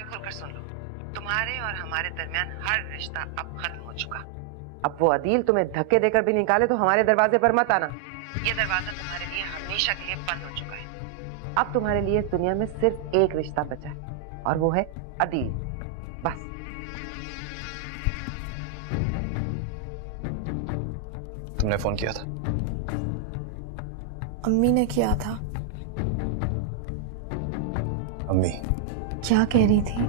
कान खोलकर सुन लो, तुम्हारे और हमारे दरमियान हर रिश्ता अब खत्म हो चुका। अब वो अदील तुम्हें धक्के देकर भी निकाले तो हमारे दरवाजे पर मत आना। ये दरवाजा तुम्हारे लिए हमेशा के लिए बंद हो चुका है। अब तुम्हारे लिए इस दुनिया में सिर्फ एक रिश्ता बचा है और वो है अदील, बस। तुमने फोन किया था? अम्मी ने किया था। अम्मी क्या कह रही थी?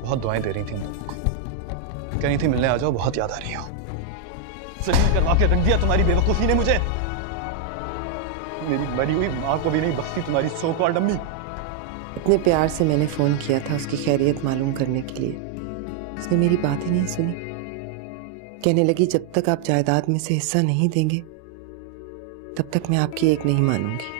बहुत दुआएं दे रही थी मुझको, कह रही थी मिलने आ जाओ, बहुत याद आ रही हो। सही करवा के रख दिया तुम्हारी बेवकूफी ने मुझे। मेरी मरी हुई माँ को भी नहीं बख्शी तुम्हारी सो कॉल्ड अम्मी। इतने प्यार से मैंने फोन किया था उसकी खैरियत मालूम करने के लिए, उसने मेरी बात ही नहीं सुनी। कहने लगी जब तक आप जायदाद में से हिस्सा नहीं देंगे तब तक मैं आपकी एक नहीं मानूंगी।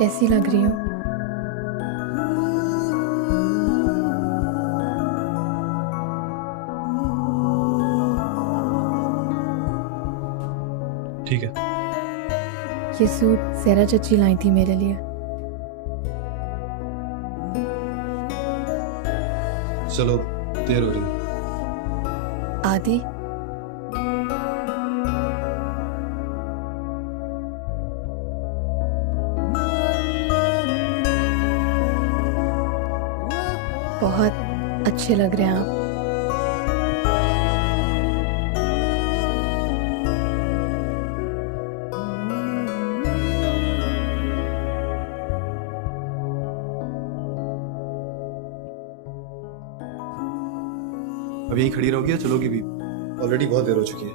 कैसी लग रही हो? ठीक है। ये सूट ज़हरा चाची लाई थी मेरे लिए। चलो देर हो रही। आदि बहुत अच्छे लग रहे हैं आप। अब यहीं खड़ी रहोगी या चलोगी भी? ऑलरेडी बहुत देर हो चुकी है।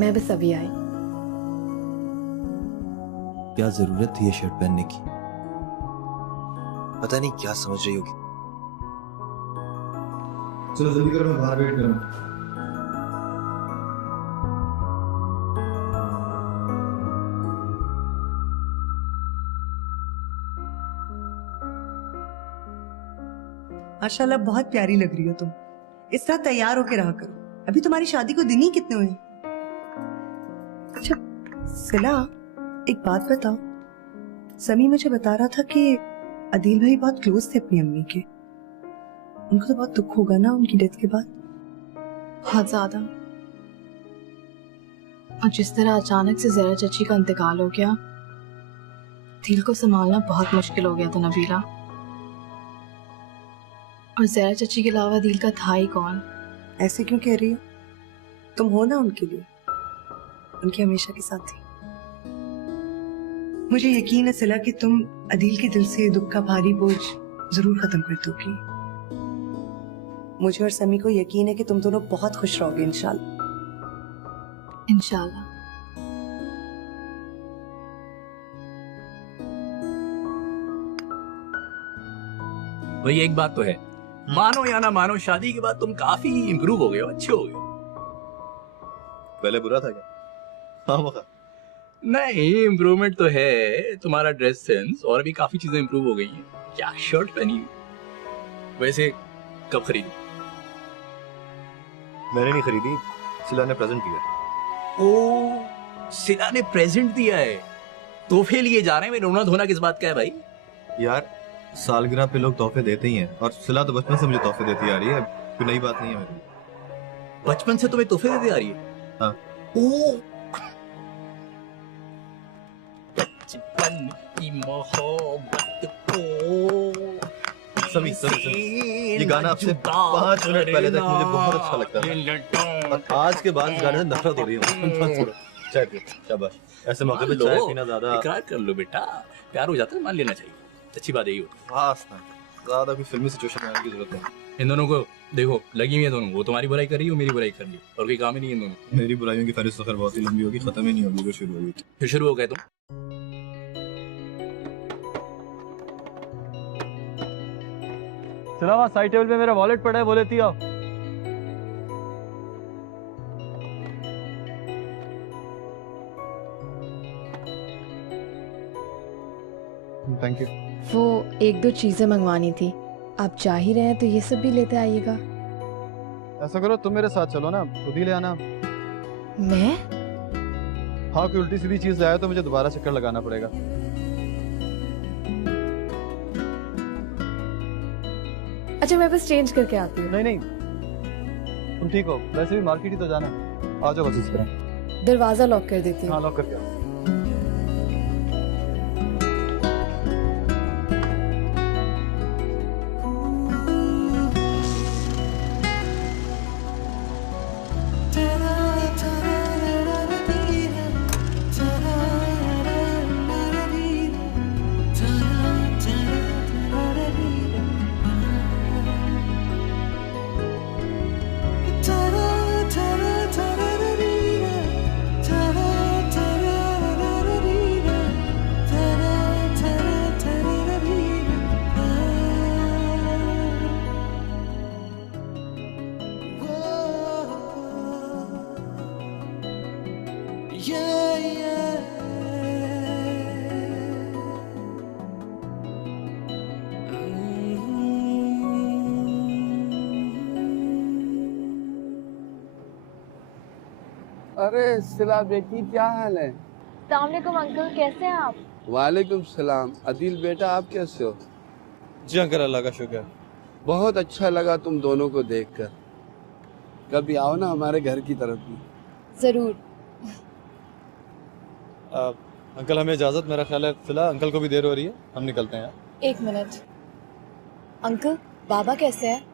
मैं बस अभी आई। क्या जरूरत थी ये शर्ट पहनने की? पता नहीं क्या समझ रही होगी। चलो जल्दी करो, मैं बाहर वेट करूँ। माशाल्लाह बहुत प्यारी लग रही हो तुम। इस तरह तैयार होके रहा करो, अभी तुम्हारी शादी को दिन ही कितने हुए। अच्छा सिला, एक बात बताओ, समी मुझे बता रहा था कि अदील भाई बहुत क्लोज थे अपनी अम्मी के। उनको तो बहुत दुख होगा ना उनकी डेथ के बाद? बहुत ज्यादा। और जिस तरह अचानक से ज़हरा चाची का इंतकाल हो गया, दिल को संभालना बहुत मुश्किल हो गया था नबीला। और ज़हरा चाची के अलावा दिल का था ही कौन? ऐसे क्यों कह रही हो? तुम हो ना उनके लिए, उनके हमेशा के साथी। मुझे यकीन है सिला कि तुम अदील के दिल से दुख का भारी बोझ जरूर खत्म कर दोगी। मुझे और समी को यकीन है कि तुम दोनों बहुत खुश रहोगे इंशाल्लाह। इंशाल्लाह। भाई एक बात तो है, मानो या ना मानो, शादी के बाद तुम काफी इम्प्रूव हो गए हो, अच्छे हो गए हो। पहले बुरा था क्या? हाँ मखा। नहीं, इम्प्रूवमेंट तो है, तुम्हारा ड्रेस सेंस और भी काफी चीजें इम्प्रूव हो गई हैं। क्या शर्ट पहनी, वैसे कब खरीदी? मैंने नहीं खरीदी, सिला ने प्रेजेंट दिया। ओ, सिला ने प्रेजेंट दिया है, तोहफे लिए जा रहे हैं। रोना धोना किस बात का है भाई? यार सालगिरह पे लोग तोहफे देते ही हैं, और सिला तो बचपन से मुझे तोहफे देती आ रही है, कोई नई बात नहीं है मेरे लिए। बचपन से तुम्हें तोहफे देती आ रही है? हाँ। ओ, बचपन की मोहब्बत को समी ये गाना आपसे 5 मिनट पहले तक मुझे बहुत अच्छा लगता था, और आज के बाद इस गाने से नफरत हो रही है। चाय पियो, शाबाश। ऐसे मौके पे चाय पीना ज्यादा इकरार कर लो बेटा, प्यार हो जाता है, मान लेना चाहिए, अच्छी बात यही होती है। खास ना, ज्यादा कोई फिल्मी सिचुएशन में आने की जरूरत नहीं। इन दोनों को देखो, लगी हुई है दोनों, वो तुम्हारी बुराई कर रही हो, मेरी बुराई कर रही हो, और कोई काम ही नहीं है इन दोनों। मेरी बुराइयों की फहरिस्त तो खैर बहुत ही लंबी होगी, खत्म ही नहीं होगी, शुरू होगी। फिर शुरू हो गए तुम। चला वहाँ साइड टेबल पे मेरा वॉलेट पड़ा है, वो लेती आओ। Thank you. वो 1-2 चीजें मंगवानी थी, आप जा ही रहे हैं तो ये सब भी लेते आइएगा। ऐसा करो, तुम मेरे साथ चलो ना, खुद ही ले आना। मैं? हाँ, कोई उल्टी सीधी चीज लाया तो मुझे दोबारा चक्कर लगाना पड़ेगा। अच्छा, मैं बस चेंज करके आती हूँ। नहीं नहीं, तुम ठीक हो, वैसे भी मार्केट ही तो जाना है। आ जाओ बस इस तरह। दरवाजा लॉक कर देती हूँ। हाँ, लॉक करके आओ। अरे सिला बेटी, क्या हाल है? अस्सलामुअलैकुम अंकल, कैसे हैं आप? वालेकुम सलाम। अदील बेटा, आप कैसे हो? जी अंकल, अल्लाह का शुक्र। बहुत अच्छा लगा तुम दोनों को देखकर। कभी आओ ना हमारे घर की तरफ भी। जरूर। अंकल हमें इजाजत, मेरा ख्याल है फिलहाल अंकल को भी देर हो रही है, हम निकलते हैं। 1 मिनट। अंकल, बाबा कैसे है?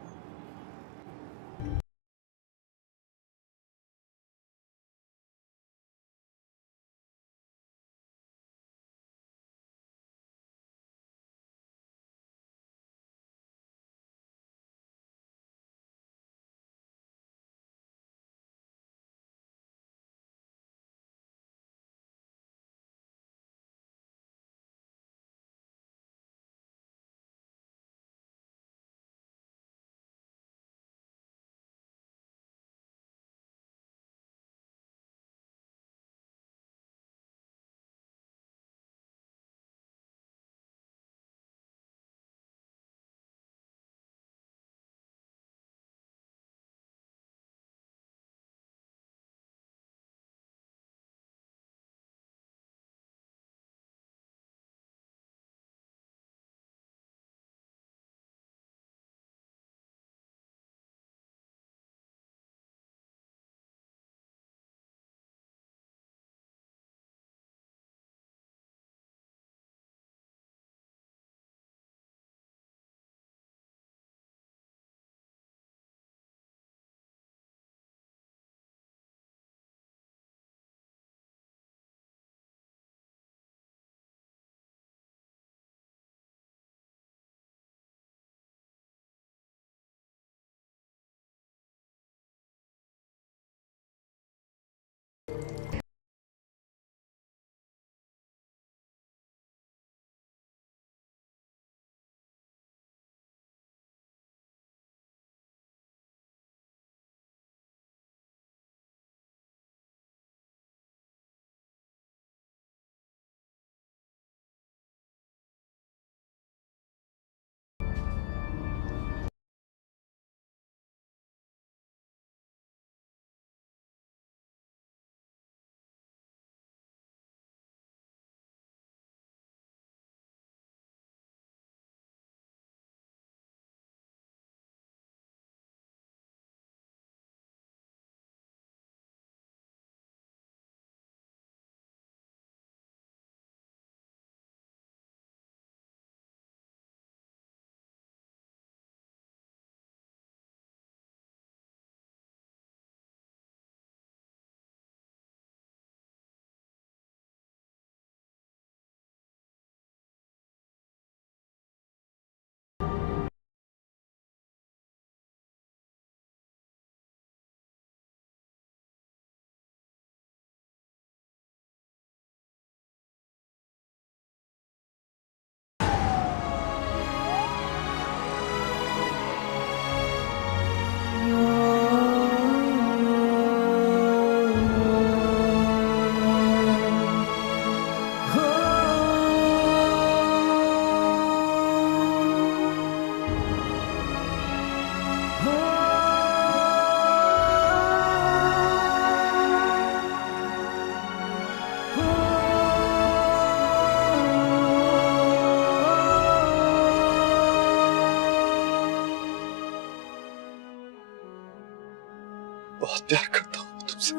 बहुत प्यार करता हूँ तुमसे,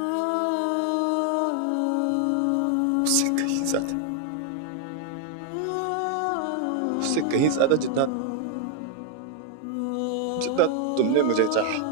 उससे कहीं ज्यादा, उससे कहीं ज्यादा जितना जितना तुमने मुझे चाहा।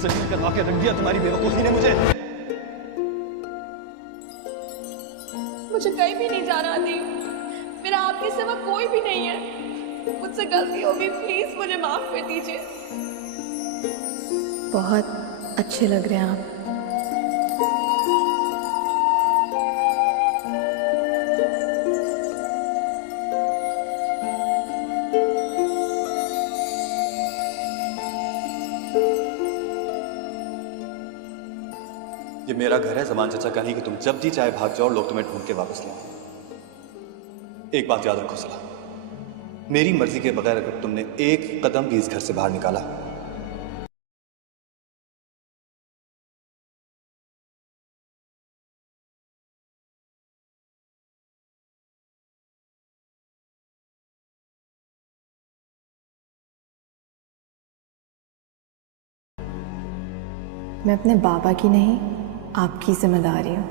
जख्मी करवा के रख दिया तुम्हारी बेवकूफी ने मुझे। मुझे कहीं भी नहीं जाना दी, मेरा आपके सिवा कोई भी नहीं है। मुझसे गलती होगी, प्लीज मुझे माफ कर दीजिए। बहुत अच्छे लग रहे हैं आप। ये मेरा घर है, जमान चाचा का नहीं कि तुम जब जी चाहे भाग जाओ और लोग तुम्हें ढूंढ के वापस ले। एक बात याद रखो सला, मेरी मर्जी के बगैर अगर तुमने एक कदम भी इस घर से बाहर निकाला, मैं अपने बाबा की नहीं, आपकी जिम्मेदारी हूँ।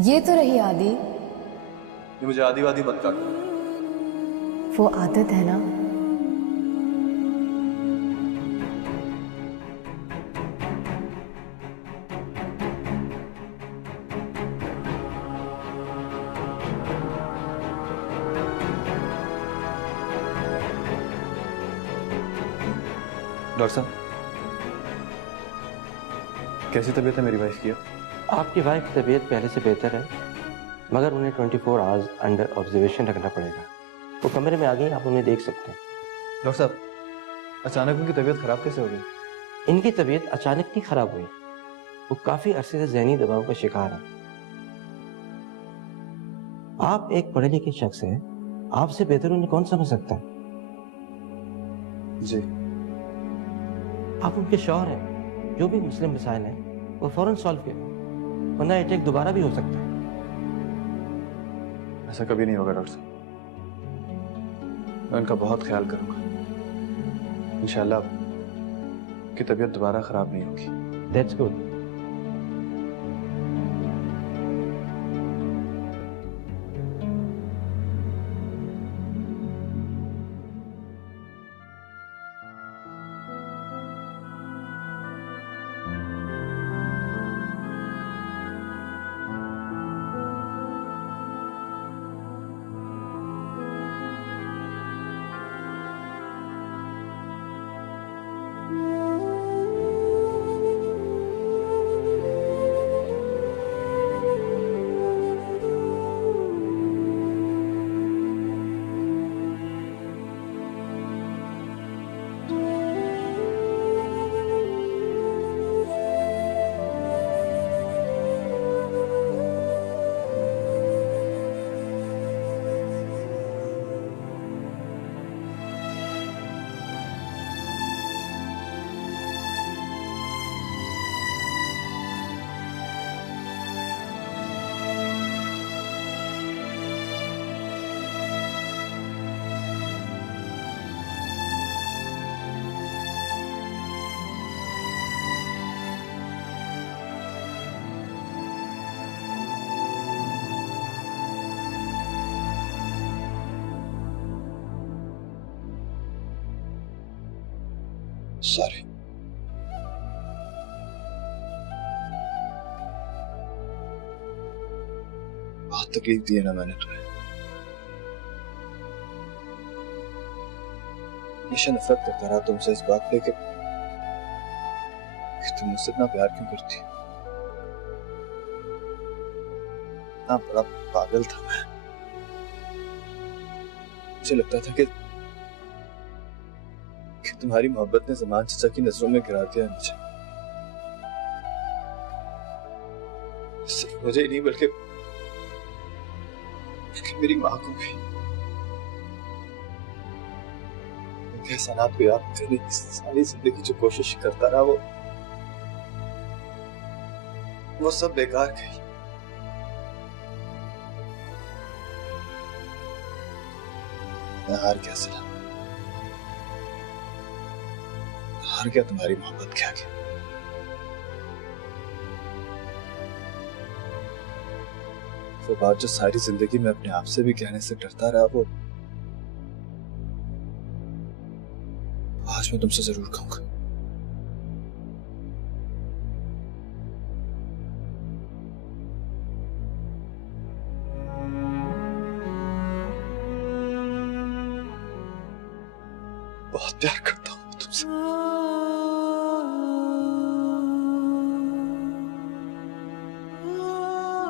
ये तो रही आदि। ये मुझे आदिवादी मत कर। वो आदत है ना। डॉक्टर साहब, कैसी तबीयत है मेरी वाइफ की? आपकी वाइफ की तबीयत पहले से बेहतर है, मगर उन्हें 24 आवर्स अंडर ऑब्जर्वेशन रखना पड़ेगा। वो कमरे में आ गई, आप उन्हें देख सकते हैं। डॉक्टर साहब, अचानक उनकी तबीयत खराब कैसे हो गई? इनकी तबीयत अचानक नहीं खराब हुई, वो काफी अरसे से ज़हनी दबाव का शिकार है। आप एक पढ़े लिखे शख्स हैं, आपसे बेहतर उन्हें कौन समझ सकता है? जी। आप उनके शौहर हैं, जो भी मुस्लिम मसाइल हैं वो फौरन सॉल्व किए, वरना अटैक दोबारा भी हो सकता है। ऐसा कभी नहीं होगा डॉक्टर साहब, मैं उनका बहुत ख्याल करूंगा। इंशाल्लाह की तबीयत दोबारा खराब नहीं होगी। That's good. सॉरी। बहुत तकलीफ दी है ना मैंने तुम्हें। हमेशा नफरत करता रहा तुमसे इस बात पे कि तुम मुझसे इतना प्यार क्यों करती। इतना बड़ा पागल था मैं। मुझे लगता था कि तुम्हारी मोहब्बत ने ज़मान चाचा की नजरों में गिरा दिया मुझे। सिर्फ मुझे ही नहीं बल्कि मेरी माँ को भी। उनके एहसानात को याद करने की सारी जिंदगी जो कोशिश करता रहा वो सब बेकार गई। मैं हार गया सिला, हार गया तुम्हारी मोहब्बत के आगे। वो बात जो सारी जिंदगी में अपने आप से भी कहने से डरता रहा वो आज मैं तुमसे जरूर कहूंगा। बहुत प्यार करता हूं तुमसे।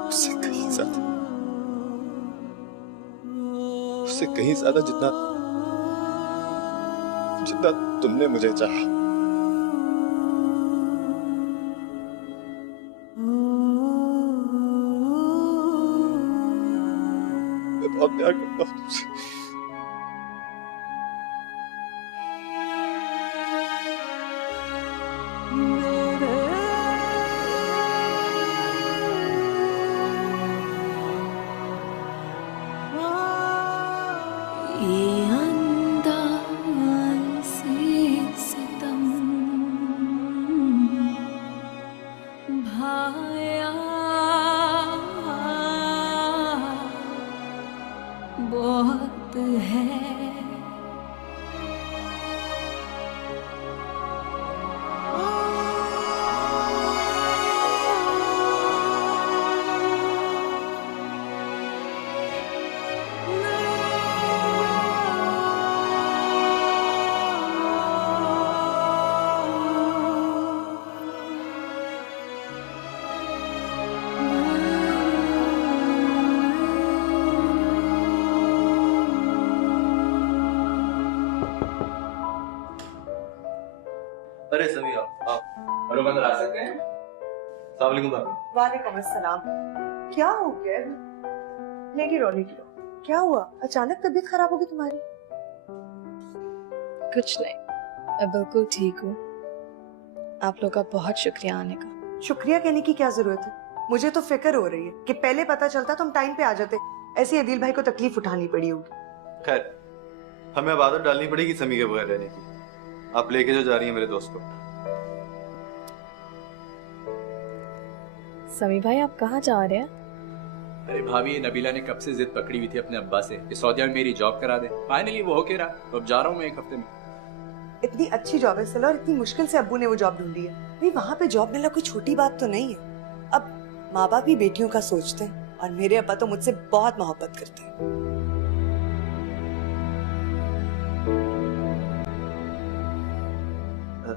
उससे कहीं ज्यादा, उससे कहीं ज्यादा जितना जितना तुमने मुझे चाहा। मैं बहुत प्यार करता हूं तुमसे। बहुत है अरे सभी आप और अंदर आ सकते हैं। अस्सलाम वालेकुम भाभी। वालेकुम अस्सलाम। क्या हो गया? लेटी रहो। क्या हुआ? अचानक तबीयत खराब हो गई तुम्हारी? कुछ नहीं, मैं बिल्कुल ठीक हूँ। आप लोग का बहुत शुक्रिया आने का। शुक्रिया कहने की क्या जरूरत है? मुझे तो फिक्र हो रही है कि पहले पता चलता तो हम टाइम पे आ जाते। ऐसे अदील भाई को तकलीफ उठानी पड़ी होगी। खैर, हमें अब आदत डालनी पड़ेगी समी के बगैर रहने की। आप लेके जो जा रही हैं मेरे दोस्त को। समी भाई, आप कहाँ जा रहे हैं? अरे भाभी, नबीला ने कब से जिद पकड़ी हुई थी अपने अब्बा से कि सऊदीया में मेरी जॉब करा दे। फाइनली वो होके रहा, तो अब जा रहा हूँ मैं 1 हफ्ते में। इतनी अच्छी जॉब है सला, और इतनी मुश्किल से अब्बू ने वो जॉब ढूंढी है। भाई वहाँ पे जॉब मिलना कोई छोटी बात तो नहीं है। अब माँ बाप ही बेटियों का सोचते हैं, और मेरे अब्बा तो मुझसे बहुत मोहब्बत करते हैं।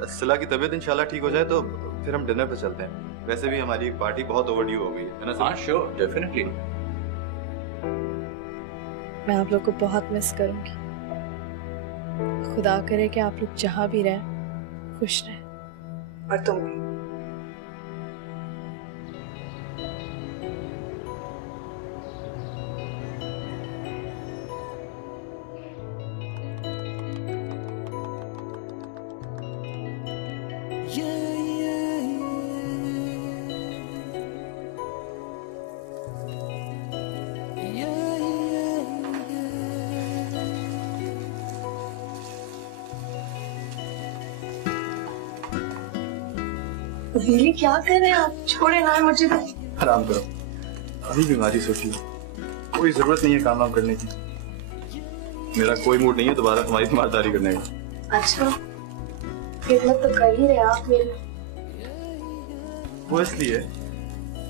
सिला की तबीयत इंशाल्लाह ठीक हो जाए तो फिर हम डिनर पे चलते हैं। वैसे भी हमारी पार्टी बहुत ओवरड्यू हो गई है ना? हाँ श्योर, डेफिनेटली। मैं आप लोग को बहुत मिस करूंगी। खुदा करे कि आप लोग जहाँ भी रहें खुश रहें। और तुम भी। ये क्या कर रहे हैं आप? छोड़े ना मुझे। आराम करो, अभी बीमारी सोची, कोई जरूरत नहीं है काम वाम करने की। मेरा कोई मूड नहीं है दोबारा तुम्हारी मारदारी करने का। अच्छा, खिदमत तो कर ही रहे आप मेरी। वो इसलिए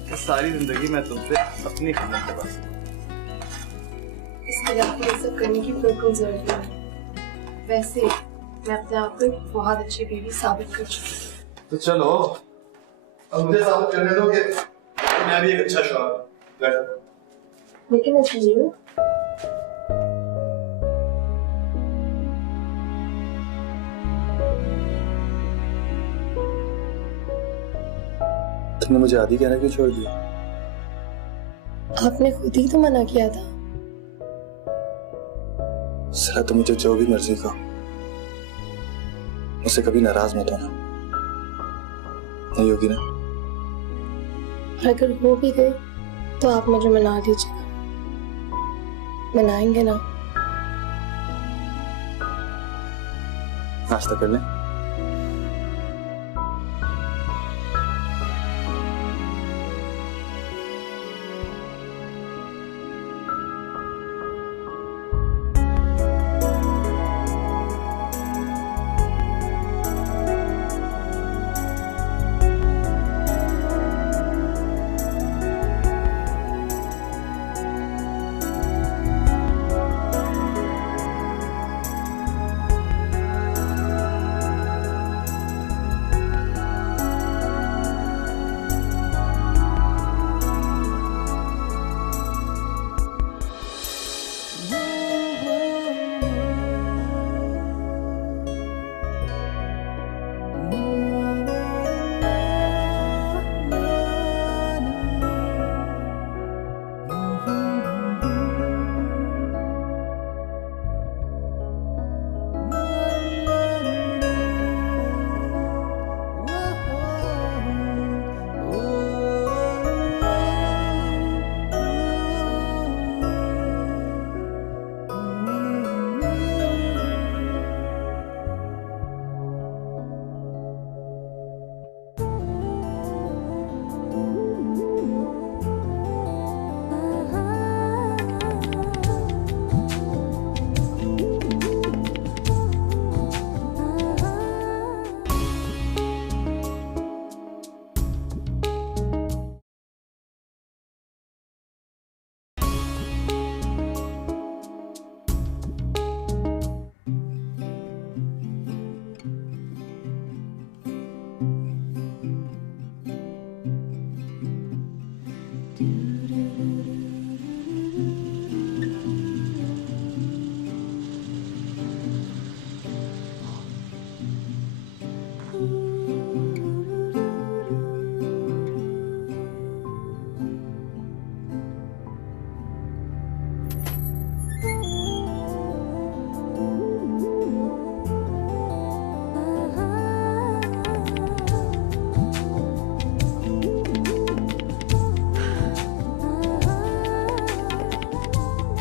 कि सारी जिंदगी मैं तुमसे अपनी खिदमत करवा सकता। इसके लिए आपको ये सब करने की बिल्कुल जरूरत नहीं। वैसे मैं अपने आप को एक बहुत अच्छी बीवी साबित कर चुकी हूँ। तो चलो अब मुझे साबित करने दो कि मैं भी एक अच्छा शौहर हूं। लेकिन इसलिए तुमने मुझे आदि कहना क्यों छोड़ दिया? आपने खुद ही तो मना किया था। सिला, तो मुझे जो भी मर्जी का मुझसे कभी नाराज मत होना, नहीं होगी ना? और अगर हो भी गए तो आप मुझे मना लीजिएगा। मनाएंगे ना? नाश्ता कर लें?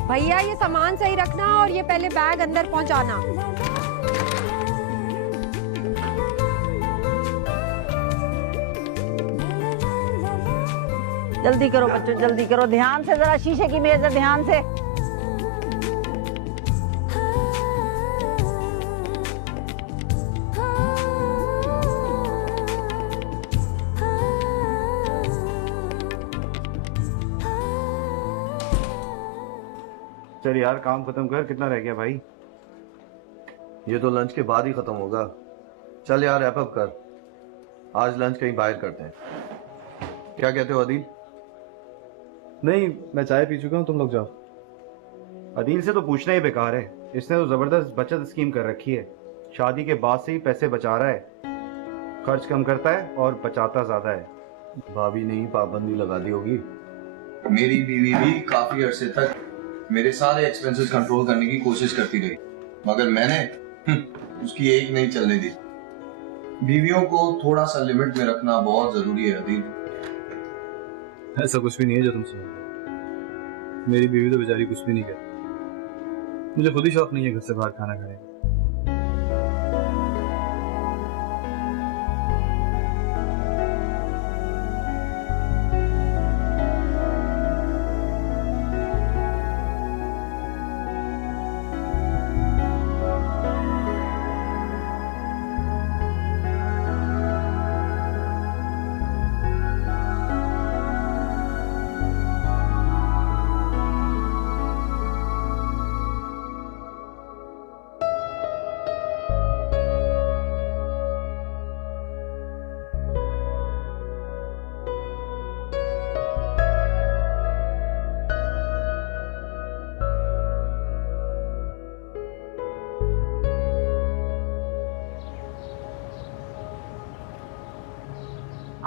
भैया ये सामान सही रखना और ये पहले बैग अंदर पहुंचाना। जल्दी करो बच्चों, जल्दी करो, ध्यान से, जरा शीशे की मेज है, ध्यान से। चल यार काम खत्म कर, कितना रह गया भाई? ये तो लंच के बाद ही खत्म होगा। चल यार रैप अप कर, आज लंच कहीं बाहर करते हैं। क्या कहते हो अदील? नहीं, मैं चाय पी चुका हूँ, तुम लोग जाओ। अदील से तो पूछना ही बेकार है, इसने तो जबरदस्त बचत स्कीम कर रखी है। शादी के बाद से ही पैसे बचा रहा है, खर्च कम करता है और बचाता ज्यादा है। भाभी ने ही पाबंदी लगा दी होगी। मेरी बीवी भी काफी अरसे तक मेरे सारे एक्सपेंसेस कंट्रोल करने की कोशिश करती रही, मगर मैंने उसकी एक नहीं चलने दी। बीवियों को थोड़ा सा लिमिट में रखना बहुत जरूरी है अदील। ऐसा कुछ भी नहीं है जो तुम समझो। मेरी बीवी तो बेचारी कुछ भी नहीं करती। मुझे खुद ही शौक नहीं है घर से बाहर खाना खाने का।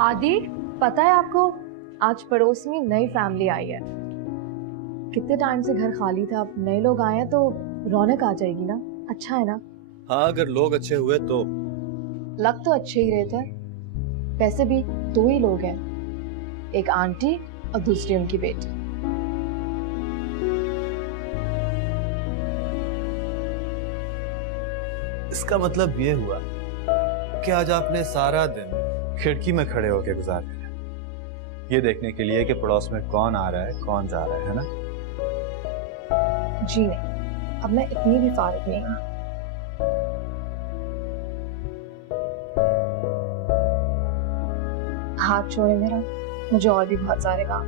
आदि, पता है आपको आज पड़ोस में नई फैमिली आई है। कितने टाइम से घर खाली था, अब नए लोग आए हैं तो रौनक आ जाएगी ना। अच्छा है ना? हाँ, अगर लोग अच्छे हुए तो। लग तो अच्छे ही रहे थे। वैसे भी 2 ही लोग हैं, एक आंटी और दूसरी उनकी बेटी। इसका मतलब ये हुआ कि आज आपने सारा दिन खिड़की में खड़े होकर गुजार दिया, ये देखने के लिए कि पड़ोस में कौन आ रहा है कौन जा रहा है ना? जी नहीं, अब मैं इतनी भी फारिग नहीं हूँ। हाथ छोड़े मेरा, मुझे और भी बहुत सारे काम।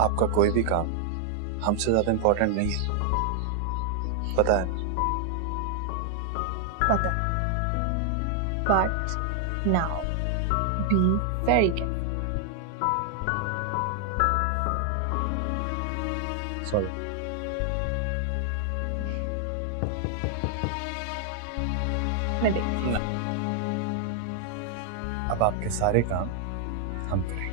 आपका कोई भी काम हमसे ज्यादा इम्पोर्टेंट नहीं है, पता है? पता। But now be very careful. Sorry. मैं देखती हूँ। अब आपके सारे काम हम करेंगे।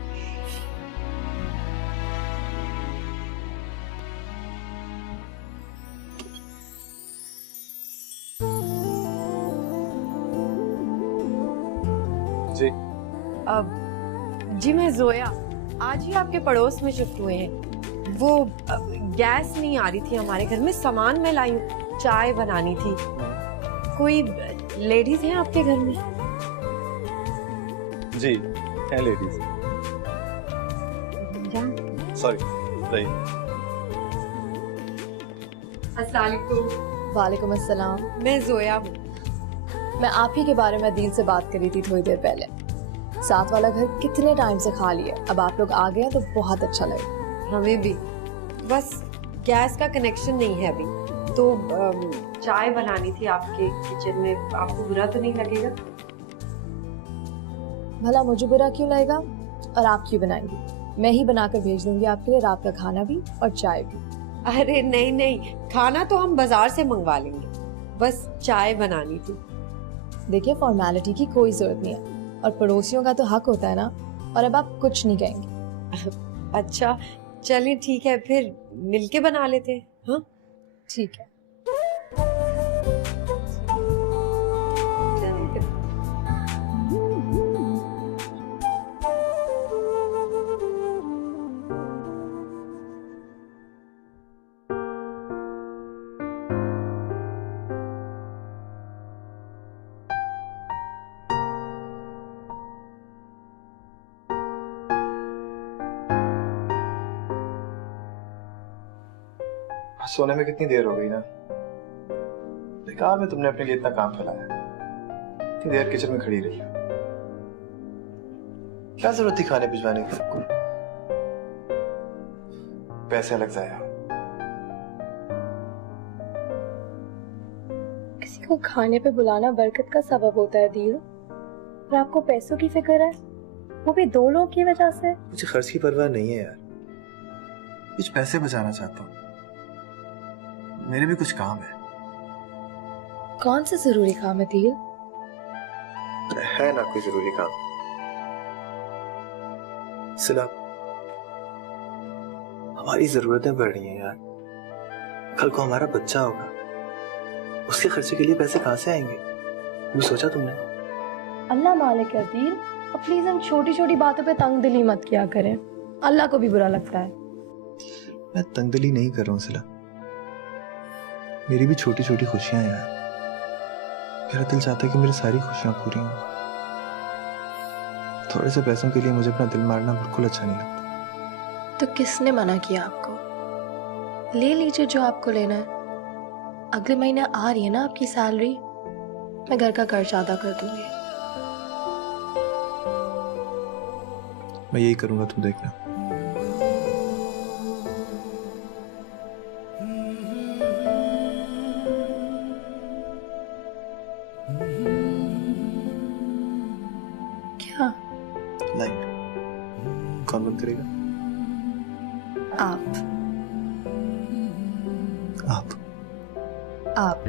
जी। जी मैं जोया, आज ही आपके पड़ोस में शिफ्ट हुए हैं। वो गैस नहीं आ रही थी हमारे घर में, सामान मैं लाई हूँ, चाय बनानी थी। कोई लेडीज हैं आपके घर में? जी है लेडीज। सॉरी, रही। अस्सलाम वालेकुम। वालेकुम अस्सलाम। मैं जोया हूँ। मैं आप ही के बारे में दिल से बात करी थी थोड़ी देर पहले। साथ वाला घर कितने टाइम से खाली है, अब आप लोग आ गए तो बहुत अच्छा लगा। हमें भी, बस गैस का कनेक्शन नहीं है अभी, तो चाय बनानी थी आपके किचन में। आपको बुरा तो नहीं लगेगा? भला मुझे बुरा क्यों लगेगा? और आप क्यों बनाएंगी? मैं ही बनाकर भेज दूंगी आपके लिए रात का खाना भी और चाय भी। अरे नहीं नहीं, खाना तो हम बाजार से मंगवा लेंगे, बस चाय बनानी थी। देखिए, फॉर्मेलिटी की कोई जरूरत नहीं है, और पड़ोसियों का तो हक होता है ना। और अब आप कुछ नहीं कहेंगे। अच्छा चलिए ठीक है, फिर मिलके बना लेते हैं। हाँ ठीक है। सोने में कितनी देर हो गई ना। बेकार में तुमने अपने लिए इतना काम फैलाया, इतनी देर किचन में खड़ी रही। क्या जरूरत थी खाने भिजवाने की? पैसे अलग जाया। किसी को खाने पे बुलाना बरकत का सबब होता है दिल, और आपको पैसों की फिक्र है, वो भी 2 लोगों की वजह से। मुझे खर्च की परवाह नहीं है यार, कुछ पैसे बचाना चाहता हूँ। मेरे भी कुछ काम है। कौन सा जरूरी काम है दिल? है ना कोई जरूरी काम? सिला, हमारी जरूरतें बढ़ रही हैं यार। कल को हमारा बच्चा होगा, उसके खर्चे के लिए पैसे कहाँ से आएंगे? वो सोचा तुमने? अल्लाह मालिक है दिल, अब प्लीज हम छोटी छोटी बातों पे तंग दिली मत किया करें, अल्लाह को भी बुरा लगता है। मैं तंगदिली नहीं कर रहा हूँ सिला, मेरी भी छोटी छोटी खुशियां हैं यार। मेरा दिल चाहता है कि मेरी सारी खुशियां पूरी हों। थोड़े से पैसों के लिए मुझे अपना दिल मारना बिल्कुल अच्छा नहीं लगता। तो किसने मना किया आपको? ले लीजिए जो आपको लेना है। अगले महीने आ रही है ना आपकी सैलरी, मैं घर का कर्ज अदा कर दूंगी। मैं यही करूंगा, तुम देखना। क्या? लाइट कौन बंद करेगा? आप। आप। आप।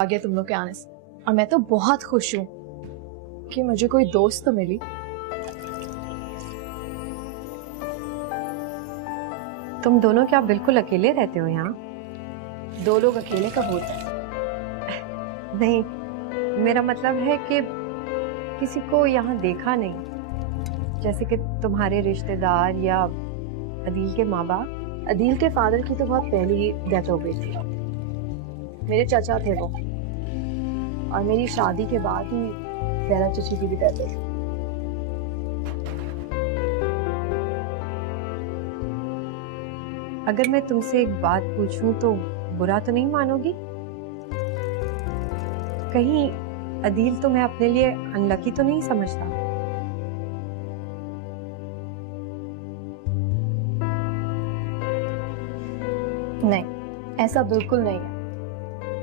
आ गया तुम लोग के आने से, और मैं तो बहुत खुश हूँ कि मुझे कोई दोस्त तो मिली। तुम दोनों क्या बिल्कुल अकेले रहते हो यहाँ? दो लोग अकेले कब होते हैं? नहीं, मेरा मतलब है कि किसी को यहाँ देखा नहीं, जैसे कि तुम्हारे रिश्तेदार या अदील के माँ बाप। अदील के फादर की तो बहुत पहले ही डेथ हो गई थी। मेरे चाचा थे वो, और मेरी शादी के बाद ही ज़हरा चाची की भी डेथ हो गई। अगर मैं तुमसे एक बात पूछूं तो बुरा तो नहीं मानोगी? कहीं अदील तुम्हें अपने लिए अनलकी तो नहीं समझता? नहीं, ऐसा बिल्कुल नहीं है।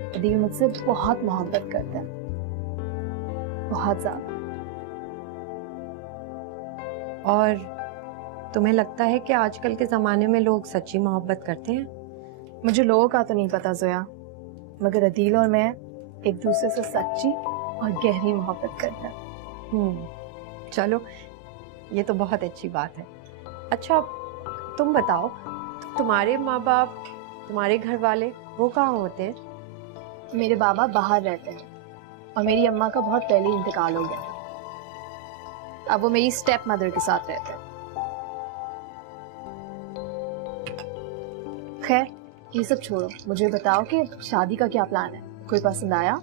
अदील मुझसे बहुत मोहब्बत करते हैं, बहुत ज्यादा। और तुम्हें लगता है कि आजकल के जमाने में लोग सच्ची मोहब्बत करते हैं? मुझे लोगों का तो नहीं पता जोया, मगर अदील और मैं एक दूसरे से सच्ची और गहरी मोहब्बत करते हैं। चलो, ये तो बहुत अच्छी बात है। अच्छा, तुम बताओ, तुम्हारे माँ बाप, तुम्हारे घर वाले, वो कहाँ होते हैं? मेरे बाबा बाहर रहते हैं और मेरी अम्मा का बहुत पहले इंतकाल हो गया। अब वो मेरी स्टेप मदर के साथ रहते हैं। खैर, ये सब छोड़ो, मुझे बताओ कि शादी का क्या प्लान है? कोई पसंद आया?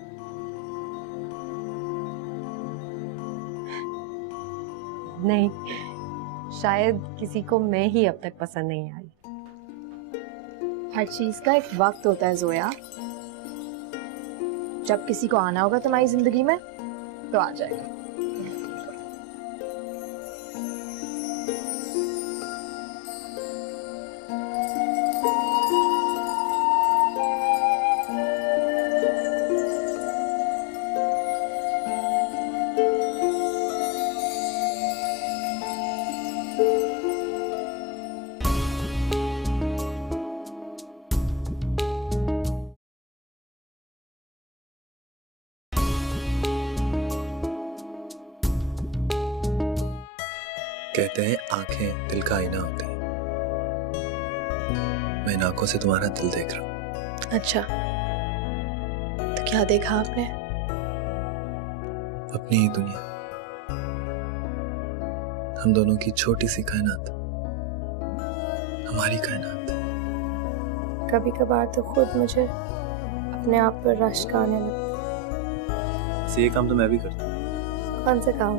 नहीं, शायद किसी को मैं ही अब तक पसंद नहीं आई। हर चीज का एक वक्त होता है जोया। जब किसी को आना होगा तुम्हारी जिंदगी में तो आ जाएगा। कहते हैं आंखें दिल का आईना होती है। मैं इन आंखों से तुम्हारा दिल देख रहा हूँ। अच्छा, तो क्या देखा आपने? अपनी ही दुनिया, हम दोनों की छोटी सी कायनात, हमारी कायनात। कभी कभार तो खुद मुझे अपने आप पर रश्क आने लगता है। ये काम तो मैं भी करता हूँ। कौन सा काम?